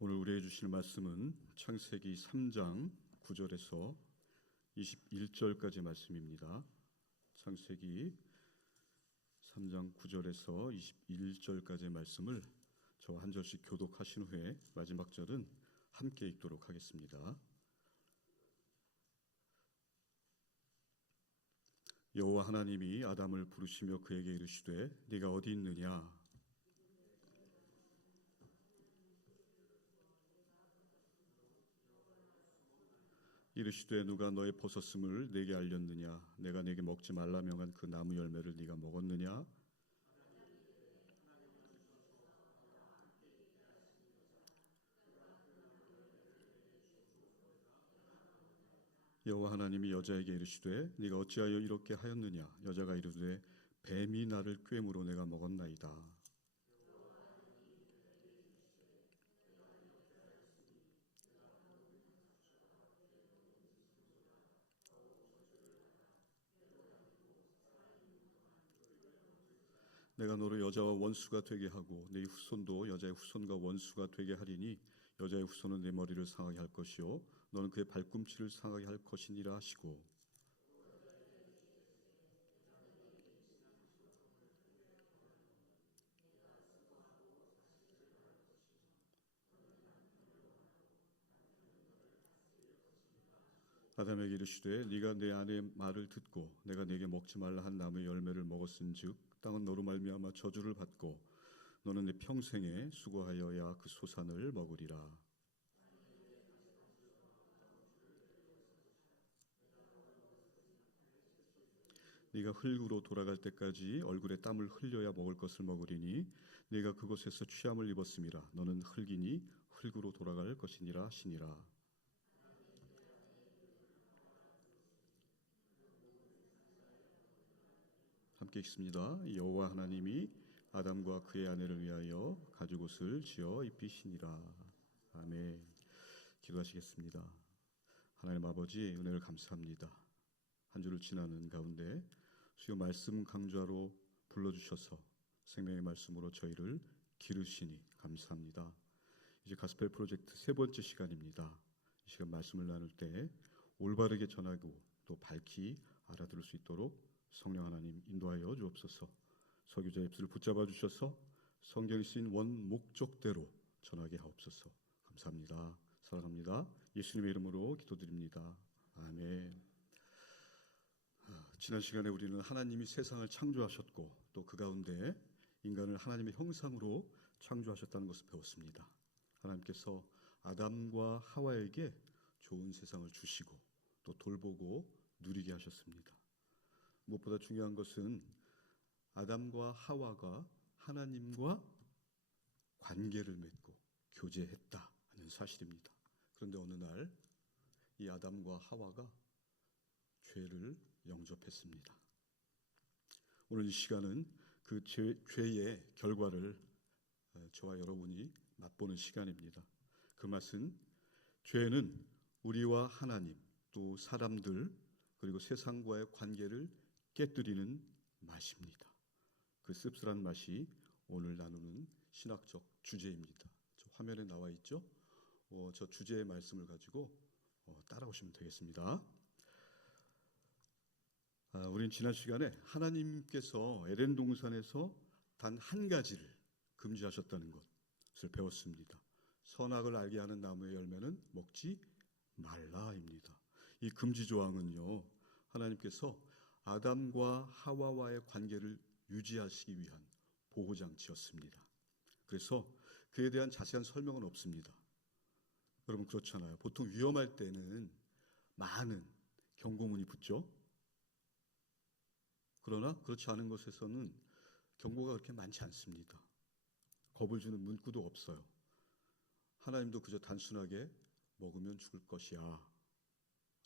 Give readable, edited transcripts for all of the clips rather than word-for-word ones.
오늘 우리에게 주실 말씀은 창세기 3장 9절에서 21절까지 말씀입니다. 창세기 3장 9절에서 21절까지의 말씀을 저와 한 절씩 교독하신 후에 마지막 절은 함께 읽도록 하겠습니다. 여호와 하나님이 아담을 부르시며 그에게 이르시되 네가 어디 있느냐? 이르시되 누가 너의 벗었음을 내게 알렸느냐? 내가 네게 먹지 말라 명한 그 나무 열매를 네가 먹었느냐? 여호와 하나님이 여자에게 이르시되 네가 어찌하여 이렇게 하였느냐? 여자가 이르되 뱀이 나를 꾀므로 내가 먹었나이다. 내가 너를 여자와 원수가 되게 하고 네 후손도 여자의 후손과 원수가 되게 하리니 여자의 후손은 내 머리를 상하게 할 것이요 너는 그의 발꿈치를 상하게 할 것이니라 하시고 아담에게 이르시되 네가 내 아내의 말을 듣고 내가 네게 먹지 말라 한 나무의 열매를 먹었은즉 땅은 너로 말미암아 저주를 받고 너는 내 평생에 수고하여야 그 소산을 먹으리라. 네가 흙으로 돌아갈 때까지 얼굴에 땀을 흘려야 먹을 것을 먹으리니 네가 그곳에서 취함을 입었음이라. 너는 흙이니 흙으로 돌아갈 것이니라 하시니라. 함께 읽습니다. 여호와 하나님이 아담과 그의 아내를 위하여 가죽옷을 지어 입히시니라. 아멘. 기도하시겠습니다. 하나님 아버지 은혜를 감사합니다. 한 주를 지나는 가운데 주여 말씀 강좌로 불러주셔서 생명의 말씀으로 저희를 기르시니 감사합니다. 이제 가스펠 프로젝트 세 번째 시간입니다. 이 시간 말씀을 나눌 때 올바르게 전하고 또 밝히 알아들을 수 있도록 성령 하나님 인도하여 주옵소서. 설교자 입술을 붙잡아 주셔서 성경에 쓰인 원 목적대로 전하게 하옵소서. 감사합니다. 사랑합니다. 예수님의 이름으로 기도드립니다. 아멘. 지난 시간에 우리는 하나님이 세상을 창조하셨고 또 그 가운데 인간을 하나님의 형상으로 창조하셨다는 것을 배웠습니다. 하나님께서 아담과 하와에게 좋은 세상을 주시고 또 돌보고 누리게 하셨습니다. 무엇보다 중요한 것은 아담과 하와가 하나님과 관계를 맺고 교제했다 하는 사실입니다. 그런데 어느 날 이 아담과 하와가 죄를 영접했습니다. 오늘 이 시간은 그 죄의 결과를 저와 여러분이 맛보는 시간입니다. 그 맛은 죄는 우리와 하나님 또 사람들 그리고 세상과의 관계를 깨뜨리는 맛입니다. 그 씁쓸한 맛이 오늘 나누는 신학적 주제입니다. 저 화면에 나와 있죠? 저 주제의 말씀을 가지고 따라오시면 되겠습니다. 우린 지난 시간에 하나님께서 에덴 동산에서 단 한 가지를 금지하셨다는 것을 배웠습니다. 선악을 알게 하는 나무의 열매는 먹지 말라입니다. 이 금지 조항은요, 하나님께서 아담과 하와와의 관계를 유지하시기 위한 보호장치였습니다. 그래서 그에 대한 자세한 설명은 없습니다. 여러분 그렇잖아요. 보통 위험할 때는 많은 경고문이 붙죠. 그러나 그렇지 않은 곳에서는 경고가 그렇게 많지 않습니다. 겁을 주는 문구도 없어요. 하나님도 그저 단순하게 먹으면 죽을 것이야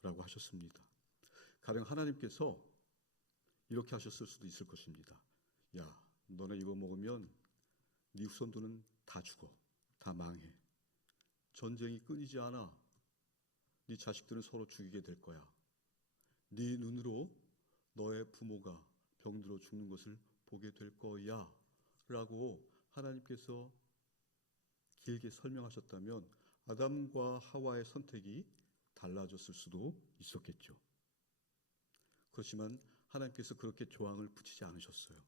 라고 하셨습니다. 가령 하나님께서 이렇게 하셨을 수도 있을 것입니다. 야, 너네 이거 먹으면 네 후손들은 다 죽어. 다 망해. 전쟁이 끊이지 않아. 네 자식들은 서로 죽이게 될 거야. 네 눈으로 너의 부모가 병들어 죽는 것을 보게 될 거야 라고 하나님께서 길게 설명하셨다면 아담과 하와의 선택이 달라졌을 수도 있었겠죠. 그렇지만 하나님께서 그렇게 조항을 붙이지 않으셨어요.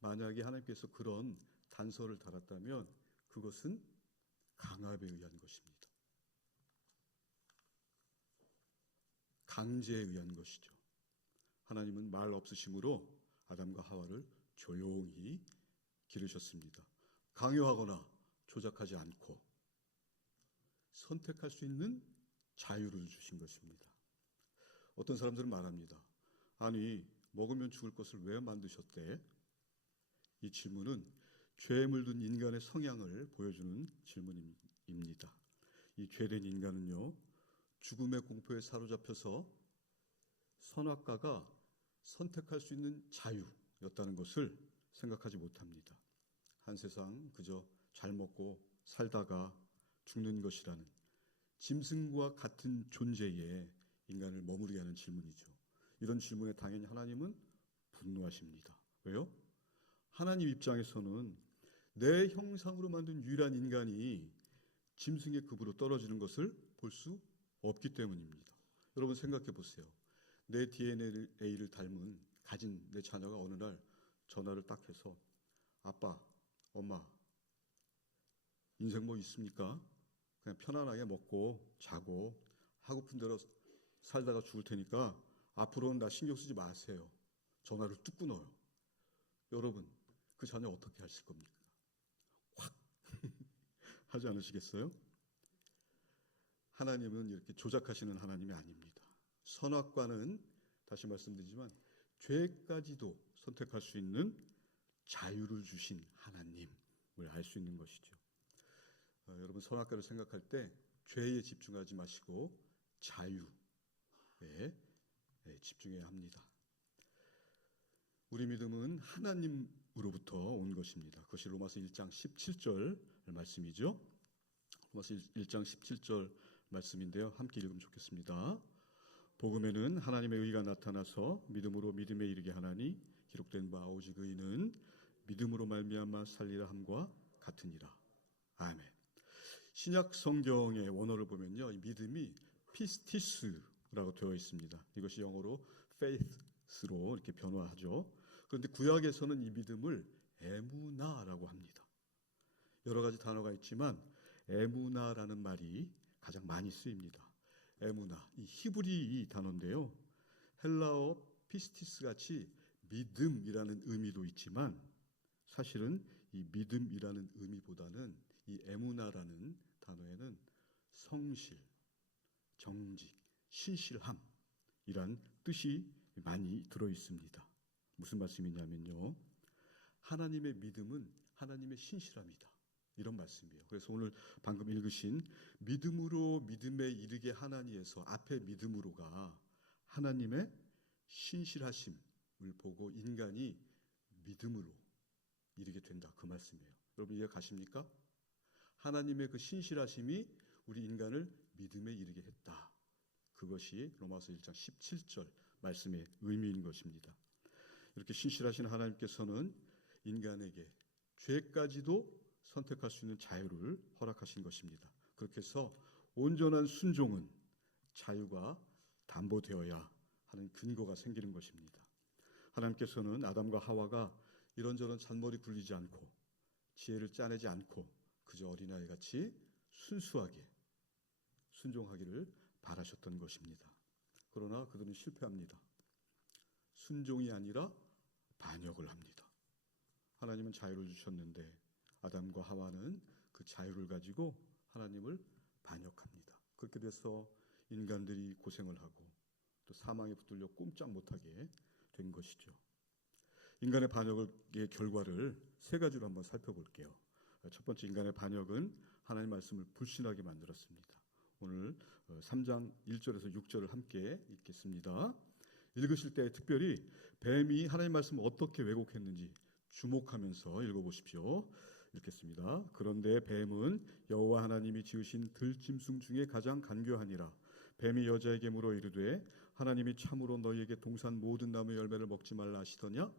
만약에 하나님께서 그런 단서를 달았다면 그것은 강압에 의한 것입니다. 강제에 의한 것이죠. 하나님은 말 없으심으로 아담과 하와를 조용히 기르셨습니다. 강요하거나 조작하지 않고 선택할 수 있는 자유를 주신 것입니다. 어떤 사람들은 말합니다. 아니, 먹으면 죽을 것을 왜 만드셨대? 이 질문은 죄에 물든 인간의 성향을 보여주는 질문입니다. 이 죄된 인간은요, 죽음의 공포에 사로잡혀서 선악과가 선택할 수 있는 자유였다는 것을 생각하지 못합니다. 한 세상 그저 잘 먹고 살다가 죽는 것이라는 짐승과 같은 존재에 인간을 머무르게 하는 질문이죠. 이런 질문에 당연히 하나님은 분노하십니다. 왜요? 하나님 입장에서는 내 형상으로 만든 유일한 인간이 짐승의 급으로 떨어지는 것을 볼 수 없기 때문입니다. 여러분 생각해 보세요. 내 DNA를 가진 내 자녀가 어느 날 전화를 딱 해서 아빠, 엄마, 인생 뭐 있습니까? 그냥 편안하게 먹고 자고 하고픈 대로 살다가 죽을 테니까 앞으로는 나 신경 쓰지 마세요. 전화를 뚝 끊어요. 여러분, 그 자녀 어떻게 하실 겁니까? 확 하지 않으시겠어요? 하나님은 이렇게 조작하시는 하나님이 아닙니다. 선악과는 다시 말씀드리지만 죄까지도 선택할 수 있는 자유를 주신 하나님을 알 수 있는 것이죠. 여러분 선악과를 생각할 때 죄에 집중하지 마시고 자유에 집중해야 합니다. 우리 믿음은 하나님으로부터 온 것입니다. 그것이 로마서 1장 17절 말씀이죠. 로마서 1장 17절 말씀인데요. 함께 읽으면 좋겠습니다. 복음에는 하나님의 의가 나타나서 믿음으로 믿음에 이르게 하나니 기록된 바 오직 의는 믿음으로 말미암아 살리라 함과 같으니라. 아멘. 신약 성경의 원어를 보면요, 이 믿음이 피스티스라고 되어 있습니다. 이것이 영어로 faith로 이렇게 변화하죠. 그런데 구약에서는 이 믿음을 에무나라고 합니다. 여러 가지 단어가 있지만 에무나라는 말이 가장 많이 쓰입니다. 에무나, 이 히브리 단어인데요. 헬라어 피스티스 같이 믿음이라는 의미도 있지만 사실은 이 믿음이라는 의미보다는 이 에무나라는 단어에는 성실, 정직, 신실함이란 뜻이 많이 들어 있습니다. 무슨 말씀이냐면요, 하나님의 믿음은 하나님의 신실함이다, 이런 말씀이에요. 그래서 오늘 방금 읽으신 믿음으로 믿음에 이르게 하나니에서 앞에 믿음으로가 하나님의 신실하심을 보고 인간이 믿음으로 이르게 된다, 그 말씀이에요. 여러분 이해 가십니까? 하나님의 그 신실하심이 우리 인간을 믿음에 이르게 했다. 그것이 로마서 1장 17절 말씀의 의미인 것입니다. 이렇게 신실하신 하나님께서는 인간에게 죄까지도 선택할 수 있는 자유를 허락하신 것입니다. 그렇게 해서 온전한 순종은 자유가 담보되어야 하는 근거가 생기는 것입니다. 하나님께서는 아담과 하와가 이런저런 잔머리 굴리지 않고 지혜를 짜내지 않고 그저 어린아이같이 순수하게 순종하기를 바라셨던 것입니다. 그러나 그들은 실패합니다. 순종이 아니라 반역을 합니다. 하나님은 자유를 주셨는데 아담과 하와는 그 자유를 가지고 하나님을 반역합니다. 그렇게 돼서 인간들이 고생을 하고 또 사망에 붙들려 꼼짝 못하게 된 것이죠. 인간의 반역의 결과를 세 가지로 한번 살펴볼게요. 첫 번째, 인간의 반역은 하나님의 말씀을 불신하게 만들었습니다. 오늘 3장 1절에서 6절을 함께 읽겠습니다. 읽으실 때 특별히 뱀이 하나님의 말씀을 어떻게 왜곡했는지 주목하면서 읽어보십시오. 읽겠습니다. 그런데 뱀은 여호와 하나님이 지으신 들짐승 중에 가장 간교하니라. 뱀이 여자에게 물어 이르되 하나님이 참으로 너희에게 동산 모든 나무의 열매를 먹지 말라 하시더냐?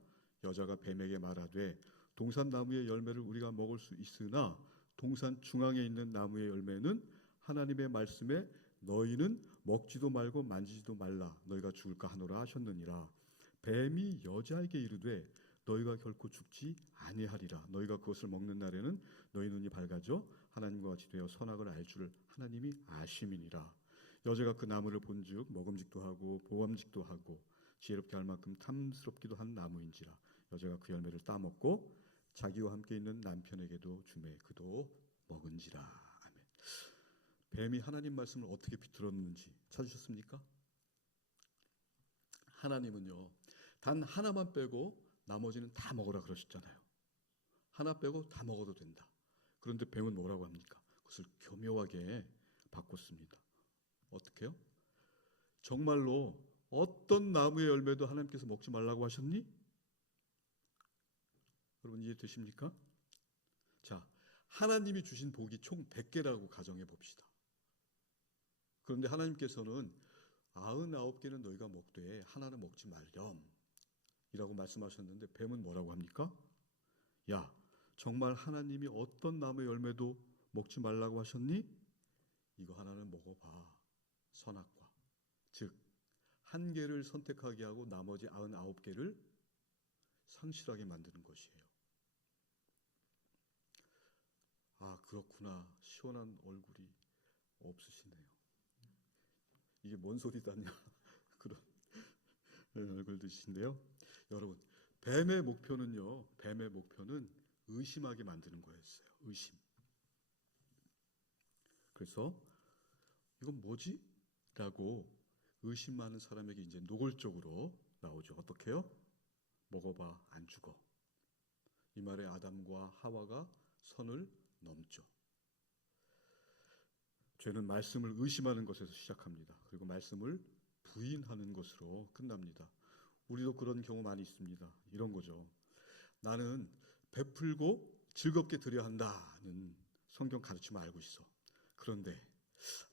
여자가 뱀에게 말하되 동산 나무의 열매를 우리가 먹을 수 있으나 동산 중앙에 있는 나무의 열매는 하나님의 말씀에 너희는 먹지도 말고 만지지도 말라 너희가 죽을까 하노라 하셨느니라. 뱀이 여자에게 이르되 너희가 결코 죽지 아니하리라. 너희가 그것을 먹는 날에는 너희 눈이 밝아져 하나님과 같이 되어 선악을 알 줄을 하나님이 아심이니라. 여자가 그 나무를 본즉 먹음직도 하고 보암직도 하고 지혜롭게 할 만큼 탐스럽기도 한 나무인지라. 여자가 그 열매를 따먹고 자기와 함께 있는 남편에게도 주매 그도 먹은지라. 아멘. 뱀이 하나님 말씀을 어떻게 비틀었는지 찾으셨습니까? 하나님은요, 단 하나만 빼고 나머지는 다 먹으라 그러셨잖아요. 하나 빼고 다 먹어도 된다. 그런데 뱀은 뭐라고 합니까? 그것을 교묘하게 바꿨습니다. 어떻게요? 정말로 어떤 나무의 열매도 하나님께서 먹지 말라고 하셨니? 여러분 이해되십니까? 자, 하나님이 주신 복이 총 100개라고 가정해 봅시다. 그런데 하나님께서는 99개는 너희가 먹되 하나는 먹지 말렴 이라고 말씀하셨는데 뱀은 뭐라고 합니까? 야, 정말 하나님이 어떤 나무의 열매도 먹지 말라고 하셨니? 이거 하나는 먹어봐. 선악과. 즉, 한 개를 선택하게 하고 나머지 99개를 상실하게 만드는 것이에요. 아, 그렇구나. 시원한 얼굴이 없으시네요. 이게 뭔 소리다냐. 그런 얼굴들이신데요. 여러분, 뱀의 목표는 의심하게 만드는 거였어요. 의심. 그래서 이건 뭐지? 라고 의심하는 사람에게 이제 노골적으로 나오죠. 어떻게 해요? 먹어봐, 안 죽어. 이 말에 아담과 하와가 선을 넘죠. 죄는 말씀을 의심하는 것에서 시작합니다. 그리고 말씀을 부인하는 것으로 끝납니다. 우리도 그런 경우 많이 있습니다. 이런 거죠. 나는 베풀고 즐겁게 드려야 한다는 성경 가르침을 알고 있어. 그런데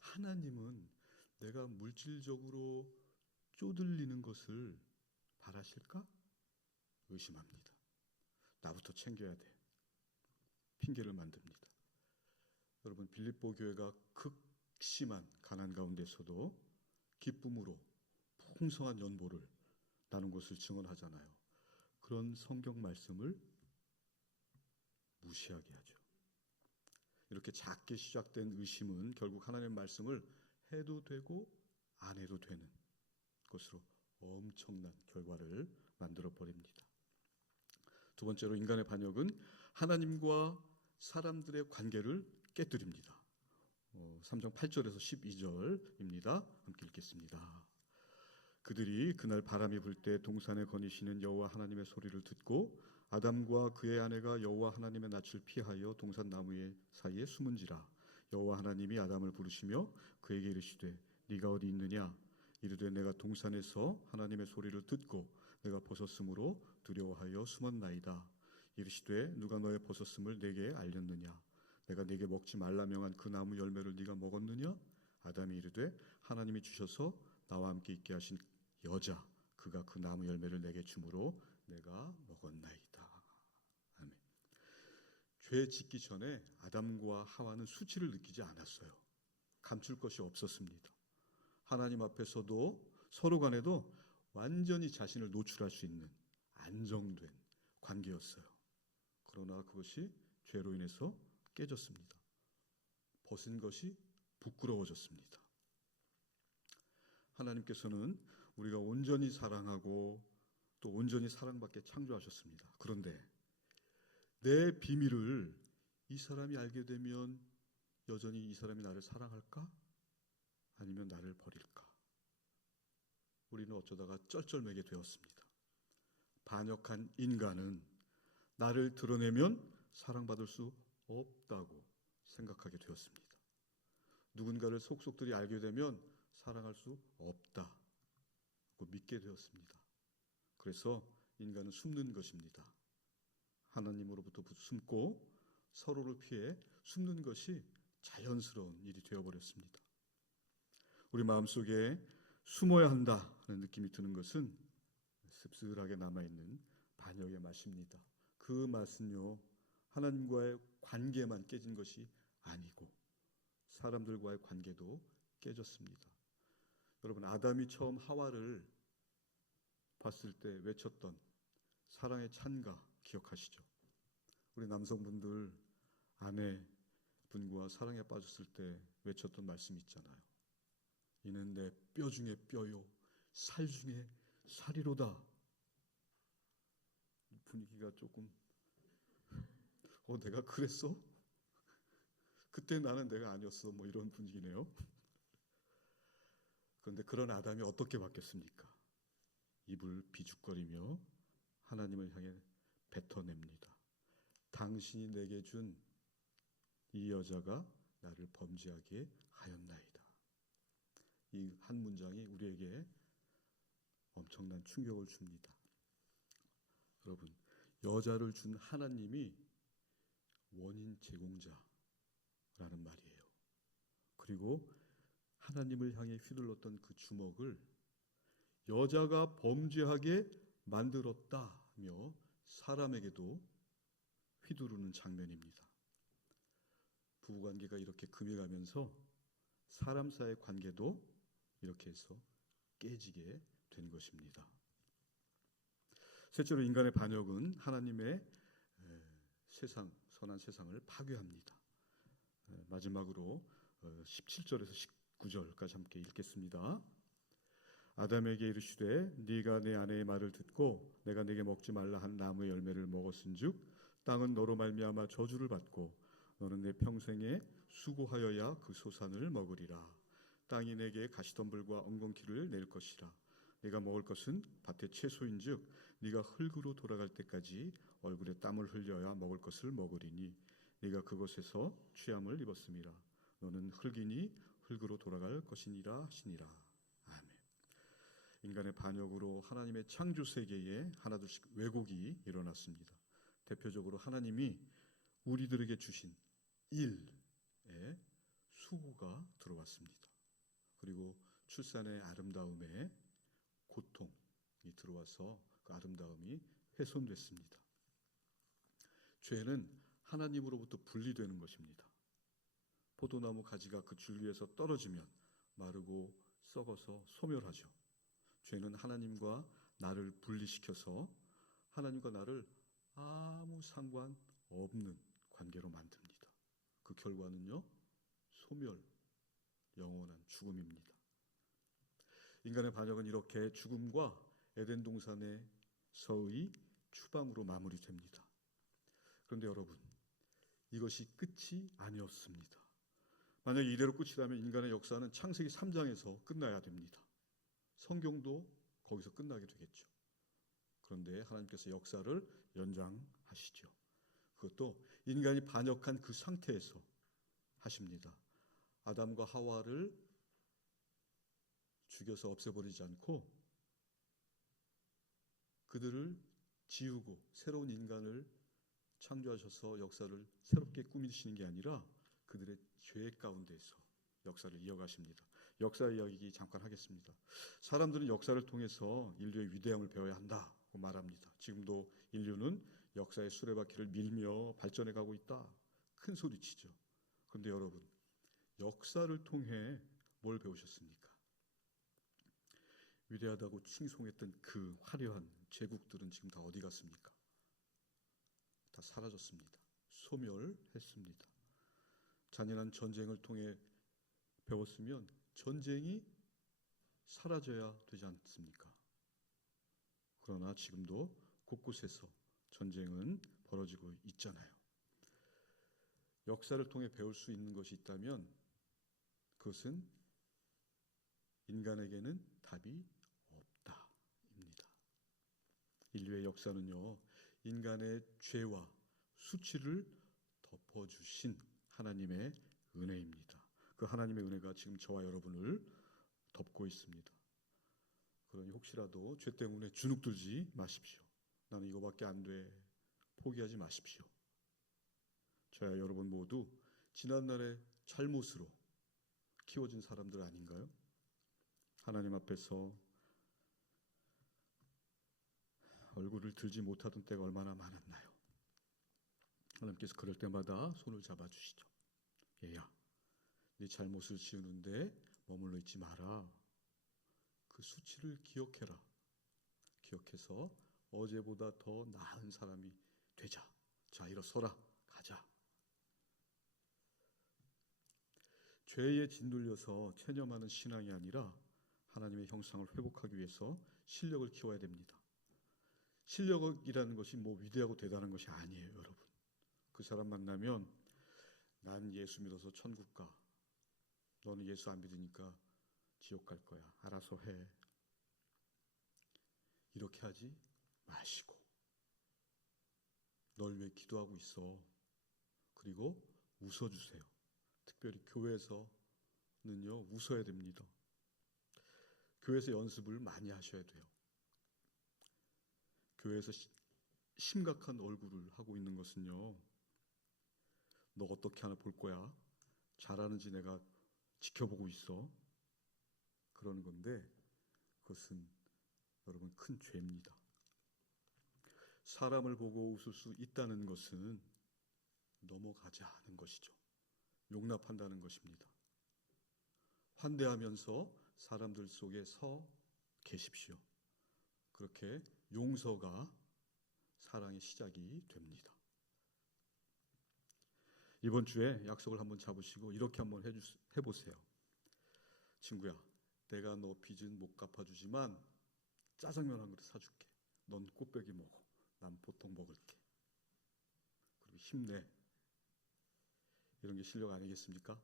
하나님은 내가 물질적으로 쪼들리는 것을 바라실까? 의심합니다. 나부터 챙겨야 돼. 핑계를 만듭니다. 여러분, 빌립보 교회가 극심한 가난 가운데서도 기쁨으로 풍성한 연보를 나눈 것을 증언하잖아요. 그런 성경 말씀을 무시하게 하죠. 이렇게 작게 시작된 의심은 결국 하나님의 말씀을 해도 되고 안 해도 되는 것으로 엄청난 결과를 만들어 버립니다. 두 번째로 인간의 반역은 하나님과 사람들의 관계를 깨뜨립니다. 3장 8절에서 12절입니다. 함께 읽겠습니다. 그들이 그날 바람이 불 때 동산에 거니시는 여호와 하나님의 소리를 듣고 아담과 그의 아내가 여호와 하나님의 낯을 피하여 동산 나무 사이에 숨은지라. 여호와 하나님이 아담을 부르시며 그에게 이르시되 네가 어디 있느냐? 이르되 내가 동산에서 하나님의 소리를 듣고 내가 벗었으므로 두려워하여 숨었나이다. 이르시되 누가 너의 벗었음을 내게 알렸느냐? 내가 네게 먹지 말라 명한 그 나무 열매를 네가 먹었느냐? 아담이 이르되 하나님이 주셔서 나와 함께 있게 하신 여자 그가 그 나무 열매를 내게 주므로 내가 먹었나이다. 아멘. 죄 짓기 전에 아담과 하와는 수치를 느끼지 않았어요. 감출 것이 없었습니다. 하나님 앞에서도 서로 간에도 완전히 자신을 노출할 수 있는 안정된 관계였어요. 그러나 그것이 죄로 인해서 깨졌습니다. 벗은 것이 부끄러워졌습니다. 하나님께서는 우리가 온전히 사랑하고 또 온전히 사랑받게 창조하셨습니다. 그런데 내 비밀을 이 사람이 알게 되면 여전히 이 사람이 나를 사랑할까? 아니면 나를 버릴까? 우리는 어쩌다가 쩔쩔매게 되었습니다. 반역한 인간은 나를 드러내면 사랑받을 수 없다고 생각하게 되었습니다. 누군가를 속속들이 알게 되면 사랑할 수 없다고 믿게 되었습니다. 그래서 인간은 숨는 것입니다. 하나님으로부터 숨고 서로를 피해 숨는 것이 자연스러운 일이 되어버렸습니다. 우리 마음속에 숨어야 한다는 느낌이 드는 것은 씁쓸하게 남아있는 반역의 맛입니다. 그 맛은요, 하나님과의 관계만 깨진 것이 아니고 사람들과의 관계도 깨졌습니다. 여러분, 아담이 처음 하와를 봤을 때 외쳤던 사랑의 찬가 기억하시죠? 우리 남성분들 아내분과 사랑에 빠졌을 때 외쳤던 말씀 있잖아요. 이는 내 뼈 중에 뼈요 살 중에 살이로다. 분위기가 조금 내가 그랬어? 그때 나는 내가 아니었어. 뭐 이런 분위기네요. 그런데 그런 아담이 어떻게 바뀌었습니까? 입을 비죽거리며 하나님을 향해 뱉어냅니다. 당신이 내게 준 이 여자가 나를 범죄하게 하였나이다. 이 한 문장이 우리에게 엄청난 충격을 줍니다. 여러분, 여자를 준 하나님이 원인 제공자라는 말이에요. 그리고 하나님을 향해 휘둘렀던 그 주먹을 여자가 범죄하게 만들었다며 사람에게도 휘두르는 장면입니다. 부부관계가 이렇게 금해가면서 사람 사이의 관계도 이렇게 해서 깨지게 된 것입니다. 셋째로 인간의 반역은 하나님의 세상, 선한 세상을 파괴합니다. 마지막으로 17절에서 19절까지 함께 읽겠습니다. 아담에게 이르시되 네가 내 아내의 말을 듣고 내가 네게 먹지 말라 한 나무의 열매를 먹었은즉 땅은 너로 말미암아 저주를 받고 너는 내 평생에 수고하여야 그 소산을 먹으리라. 땅이 내게 가시덤불과 엉겅퀴를 낼 것이라. 네가 먹을 것은 밭의 채소인즉 네가 흙으로 돌아갈 때까지 얼굴에 땀을 흘려야 먹을 것을 먹으리니 네가 그것에서 취함을 입었음이라. 너는 흙이니 흙으로 돌아갈 것이니라 하시니라. 아멘. 인간의 반역으로 하나님의 창조 세계에 하나둘씩 왜곡이 일어났습니다. 대표적으로 하나님이 우리들에게 주신 일에 수고가 들어왔습니다. 그리고 출산의 아름다움에 고통이 들어와서 그 아름다움이 훼손됐습니다. 죄는 하나님으로부터 분리되는 것입니다. 포도나무 가지가 그 줄기에서 떨어지면 마르고 썩어서 소멸하죠. 죄는 하나님과 나를 분리시켜서 하나님과 나를 아무 상관없는 관계로 만듭니다. 그 결과는요, 소멸, 영원한 죽음입니다. 인간의 반역은 이렇게 죽음과 에덴 동산에서의 추방으로 마무리됩니다. 그런데 여러분, 이것이 끝이 아니었습니다. 만약 이대로 끝이라면 인간의 역사는 창세기 3장에서 끝나야 됩니다. 성경도 거기서 끝나게 되겠죠. 그런데 하나님께서 역사를 연장하시죠. 그것도 인간이 반역한 그 상태에서 하십니다. 아담과 하와를 죽여서 없애버리지 않고 그들을 지우고 새로운 인간을 창조하셔서 역사를 새롭게 꾸미시는 게 아니라 그들의 죄 가운데서 역사를 이어가십니다. 역사 이야기 잠깐 하겠습니다. 사람들은 역사를 통해서 인류의 위대함을 배워야 한다고 말합니다. 지금도 인류는 역사의 수레바퀴를 밀며 발전해 가고 있다. 큰 소리치죠. 그런데 여러분, 역사를 통해 뭘 배우셨습니까? 위대하다고 칭송했던 그 화려한 제국들은 지금 다 어디 갔습니까? 다 사라졌습니다. 소멸했습니다. 잔인한 전쟁을 통해 배웠으면 전쟁이 사라져야 되지 않습니까? 그러나 지금도 곳곳에서 전쟁은 벌어지고 있잖아요. 역사를 통해 배울 수 있는 것이 있다면 그것은 인간에게는 답이 없다입니다. 인류의 역사는요, 인간의 죄와 수치를 덮어주신 하나님의 은혜입니다. 그 하나님의 은혜가 지금 저와 여러분을 덮고 있습니다. 그러니 혹시라도 죄 때문에 주눅들지 마십시오. 나는 이거밖에 안 돼. 포기하지 마십시오. 저와 여러분 모두 지난날의 잘못으로 키워진 사람들 아닌가요? 하나님 앞에서 얼굴을 들지 못하던 때가 얼마나 많았나요? 하나님께서 그럴 때마다 손을 잡아주시죠. 얘야, 네 잘못을 지우는데 머물러 있지 마라. 그 수치를 기억해라. 기억해서 어제보다 더 나은 사람이 되자. 자, 일어서라. 가자. 죄에 짓눌려서 체념하는 신앙이 아니라 하나님의 형상을 회복하기 위해서 실력을 키워야 됩니다. 실력이라는 것이 뭐 위대하고 대단한 것이 아니에요, 여러분. 그 사람 만나면 난 예수 믿어서 천국 가. 너는 예수 안 믿으니까 지옥 갈 거야. 알아서 해. 이렇게 하지 마시고 널 위해 기도하고 있어. 그리고 웃어주세요. 특별히 교회에서는요, 웃어야 됩니다. 교회에서 연습을 많이 하셔야 돼요. 교회에서 심각한 얼굴을 하고 있는 것은요, 너 어떻게 하나 볼 거야. 잘하는지 내가 지켜보고 있어. 그러는 건데 그것은 여러분 큰 죄입니다. 사람을 보고 웃을 수 있다는 것은 넘어가지 않은 것이죠. 용납한다는 것입니다. 환대하면서 사람들 속에 서 계십시오. 그렇게 용서가 사랑의 시작이 됩니다. 이번 주에 약속을 한번 잡으시고 이렇게 한번 해보세요. 친구야, 내가 너 빚은 못 갚아주지만 짜장면 한 그릇 사줄게. 넌 꽃배기 먹어. 난 보통 먹을게. 그리고 힘내. 이런 게 실력 아니겠습니까?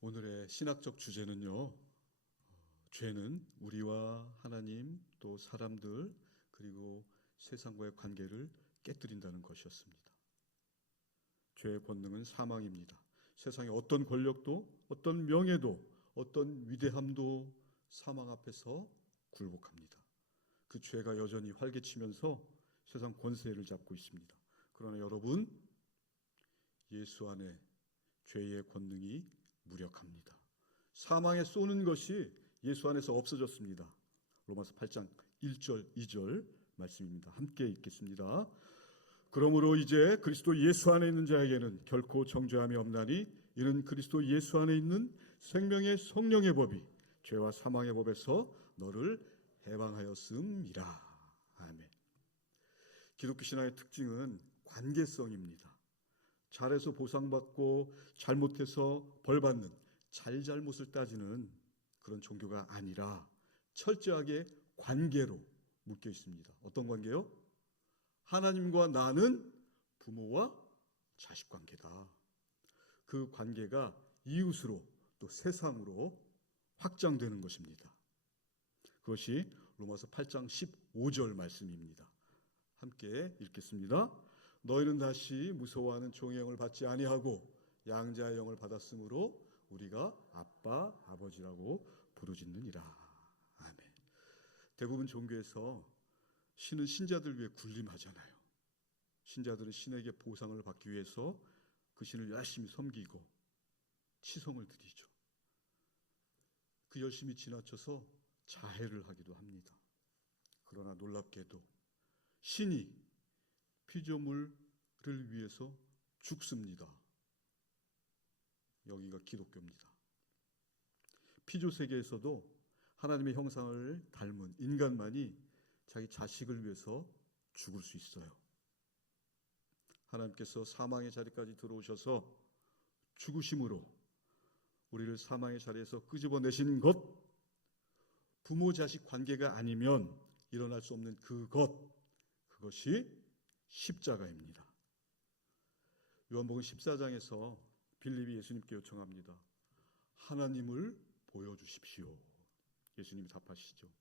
오늘의 신학적 주제는요, 죄는 우리와 하나님 또 사람들 그리고 세상과의 관계를 깨뜨린다는 것이었습니다. 죄의 본능은 사망입니다. 세상의 어떤 권력도 어떤 명예도 어떤 위대함도 사망 앞에서 굴복합니다. 그 죄가 여전히 활개치면서 세상 권세를 잡고 있습니다. 그러나 여러분, 예수 안에 죄의 권능이 무력합니다. 사망에 쏘는 것이 예수 안에서 없어졌습니다. 로마서 8장 1절 2절 말씀입니다. 함께 읽겠습니다. 그러므로 이제 그리스도 예수 안에 있는 자에게는 결코 정죄함이 없나니 이는 그리스도 예수 안에 있는 생명의 성령의 법이 죄와 사망의 법에서 너를 해방하였음이라. 아멘. 기독교 신앙의 특징은 관계성입니다. 잘해서 보상받고 잘못해서 벌받는 잘잘못을 따지는 그런 종교가 아니라 철저하게 관계로 묶여 있습니다. 어떤 관계요? 하나님과 나는 부모와 자식 관계다. 그 관계가 이웃으로 또 세상으로 확장되는 것입니다. 그것이 로마서 8장 15절 말씀입니다. 함께 읽겠습니다. 너희는 다시 무서워하는 종의 영을 받지 아니하고 양자의 영을 받았으므로 우리가 아빠, 아버지라고 부르짖느니라. 아멘. 대부분 종교에서 신은 신자들 위해 군림하잖아요. 신자들은 신에게 보상을 받기 위해서 그 신을 열심히 섬기고 치성을 드리죠. 그 열심히 지나쳐서 자해를 하기도 합니다. 그러나 놀랍게도 신이 피조물을 위해서 죽습니다. 여기가 기독교입니다. 피조 세계에서도 하나님의 형상을 닮은 인간만이 자기 자식을 위해서 죽을 수 있어요. 하나님께서 사망의 자리까지 들어오셔서 죽으심으로 우리를 사망의 자리에서 끄집어내신 것, 부모 자식 관계가 아니면 일어날 수 없는 그것이 십자가입니다. 요한복음 14장에서 빌립이 예수님께 요청합니다. 하나님을 보여주십시오. 예수님이 답하시죠.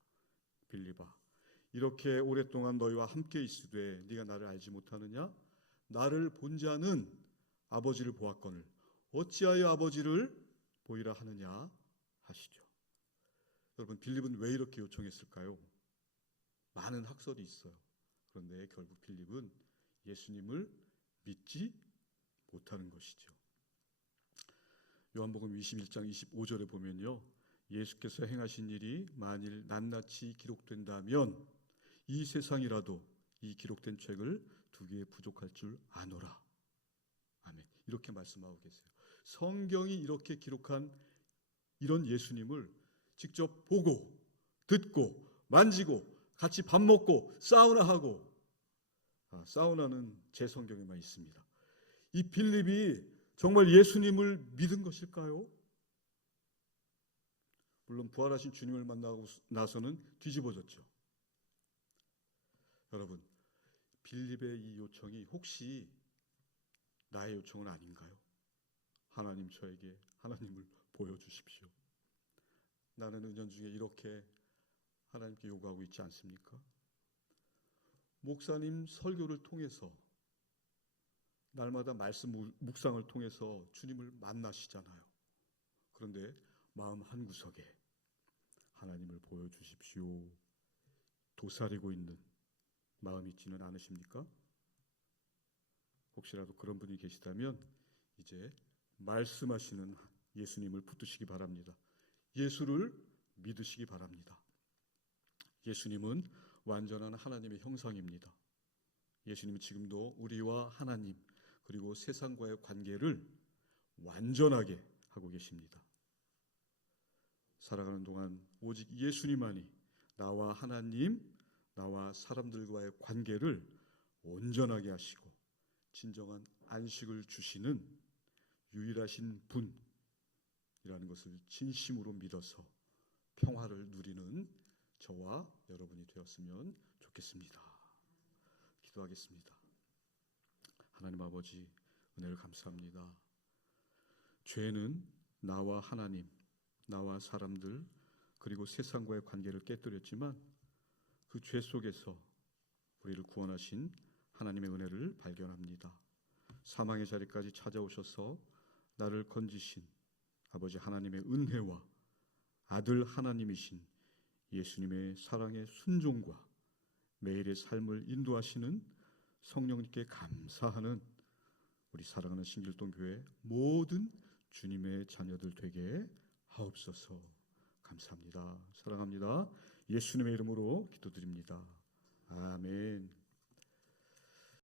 빌립아, 이렇게 오랫동안 너희와 함께 있으되 네가 나를 알지 못하느냐? 나를 본 자는 아버지를 보았거늘 어찌하여 아버지를 보이라 하느냐 하시죠. 여러분, 빌립은 왜 이렇게 요청했을까요? 많은 학설이 있어요. 그런데 결국 빌립은 예수님을 믿지 못하는 것이죠. 요한복음 21장 25절에 보면요, 예수께서 행하신 일이 만일 낱낱이 기록된다면 이 세상이라도 이 기록된 책을 두기에 부족할 줄 아노라. 아멘. 이렇게 말씀하고 계세요. 성경이 이렇게 기록한 이런 예수님을 직접 보고 듣고 만지고 같이 밥 먹고 사우나하고, 사우나는 제 성경에만 있습니다. 이 빌립이 정말 예수님을 믿은 것일까요? 물론 부활하신 주님을 만나고 나서는 뒤집어졌죠. 여러분, 빌립의 이 요청이 혹시 나의 요청은 아닌가요? 하나님, 저에게 하나님을 보여주십시오. 나는 은연중에 이렇게 하나님께 요구하고 있지 않습니까? 목사님 설교를 통해서, 날마다 말씀 묵상을 통해서 주님을 만나시잖아요. 그런데 마음 한구석에 하나님을 보여주십시오, 도사리고 있는 마음이 있지는 않으십니까? 혹시라도 그런 분이 계시다면 이제 말씀하시는 예수님을 붙드시기 바랍니다. 예수를 믿으시기 바랍니다. 예수님은 완전한 하나님의 형상입니다. 예수님은 지금도 우리와 하나님 그리고 세상과의 관계를 완전하게 하고 계십니다. 살아가는 동안 오직 예수님만이 나와 하나님, 나와 사람들과의 관계를 온전하게 하시고 진정한 안식을 주시는 유일하신 분이라는 것을 진심으로 믿어서 평화를 누리는 저와 여러분이 되었으면 좋겠습니다. 기도하겠습니다. 하나님 아버지, 은혜를 감사합니다. 죄는 나와 하나님, 나와 사람들 그리고 세상과의 관계를 깨뜨렸지만 그 죄 속에서 우리를 구원하신 하나님의 은혜를 발견합니다. 사망의 자리까지 찾아오셔서 나를 건지신 아버지 하나님의 은혜와 아들 하나님이신 예수님의 사랑의 순종과 매일의 삶을 인도하시는 성령님께 감사하는 우리 사랑하는 신길동교회 모든 주님의 자녀들 되게 하옵소서. 감사합니다. 사랑합니다. 예수님의 이름으로 기도드립니다. 아멘.